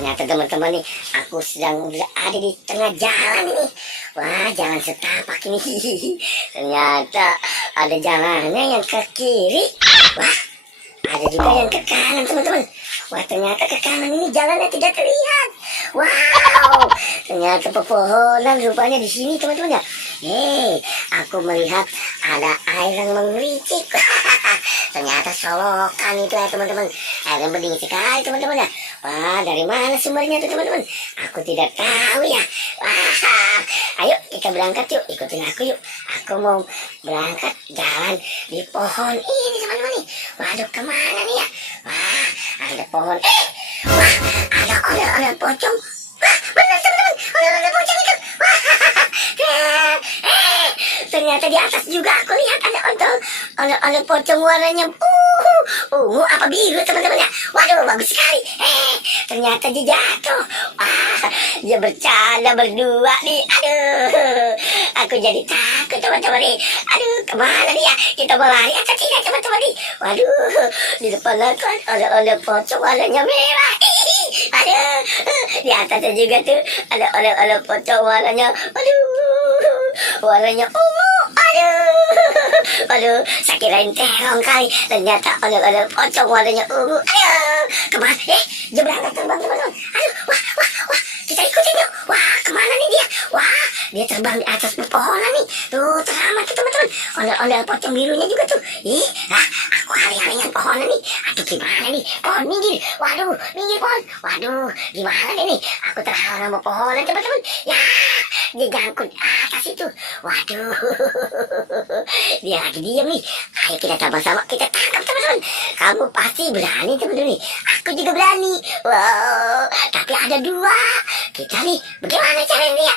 ternyata teman-teman nih, aku sedang ada di tengah jalan ini. Wah, jalan setapak ini. Ternyata ada jalannya yang ke kiri. Wah, ada juga yang ke kanan teman-teman. Wah, ternyata ke kanan ini jalannya tidak terlihat. Wow, ternyata pepohonan rupanya di sini teman-teman ya. Hei, aku melihat ada air yang mengericik. Ternyata solokan itu ya teman-teman. Air yang bening sekali teman-teman ya. Wah, dari mana sumbernya tuh teman-teman? Aku tidak tahu ya. Wah, ayo kita berangkat yuk. Ikutin aku yuk. Aku mau berangkat jalan di pohon ini teman-teman nih. Waduh, kemana nih ya? Wah, ada pohon. Wah, ada pocong. Wah, benar teman-teman. Ada pocong itu. Wah, ternyata di atas juga aku lihat ada pocong warnanya ungu apa biru teman-teman ya. Waduh, bagus sekali. Ternyata dia jatuh. Wah, dia bercanda berdua nih. Aduh, aku jadi takut teman-teman nih. Aduh, kemana nih ya? Kita mau lari atau tidak teman-teman nih? Waduh, di depan aku ada pocong warnanya merah. Aduh, di atasnya juga tuh ada pocong warnanya, aduh, warnanya ungu. Aduh, saya kirain terong kali. Ternyata ada pocong warnanya ungu. Aduh, kemana? Dia berangkat terbang teman-teman. Aduh, wah, kita ikutin yuk. Wah, kemana nih dia? Wah, dia terbang di atas pepohonan nih. Tuh, selamat tuh teman-teman. Ada pocong birunya juga tuh. Aku hari-harinya pohonan nih. Aduh, gimana nih? Pohon minggir. Waduh, minggir pohon. Waduh, gimana nih? Aku terhalang sama pohonan teman-teman. Ya, dia jangkut atas itu. Waduh, dia lagi diam nih. Ayo kita sama-sama kita tangkap teman-teman. Kamu pasti berani teman-teman nih. Aku juga berani. Wow, tapi ada dua. Kita nih, bagaimana caranya dia?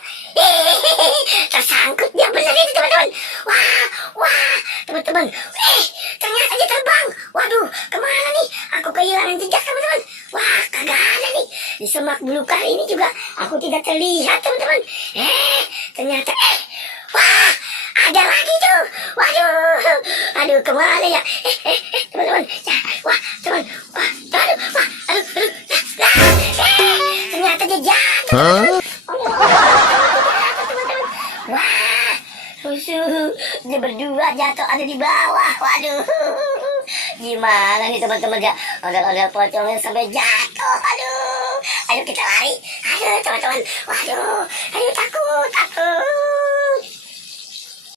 Tersangkut dia benar itu teman-teman. Wah, teman-teman. Ternyata dia terbang. Waduh, kemana nih? Aku kehilangan jejak teman-teman. Wah, kagak ada nih. Di semak belukar ini juga aku tidak terlihat teman-teman. Ternyata wah, ada lagi tuh. Waduh, aduh, kemana ya? Teman-teman. Wah, teman. Aduh. Ternyata dia jatuh. Teman-teman. Wah, dia berdua jatuh ada di bawah. Waduh, gimana nih teman-teman ya? Ada pocong yang sampai jatuh. Aduh, ayo kita lari. Aduh teman-teman. Waduh, ayo takut.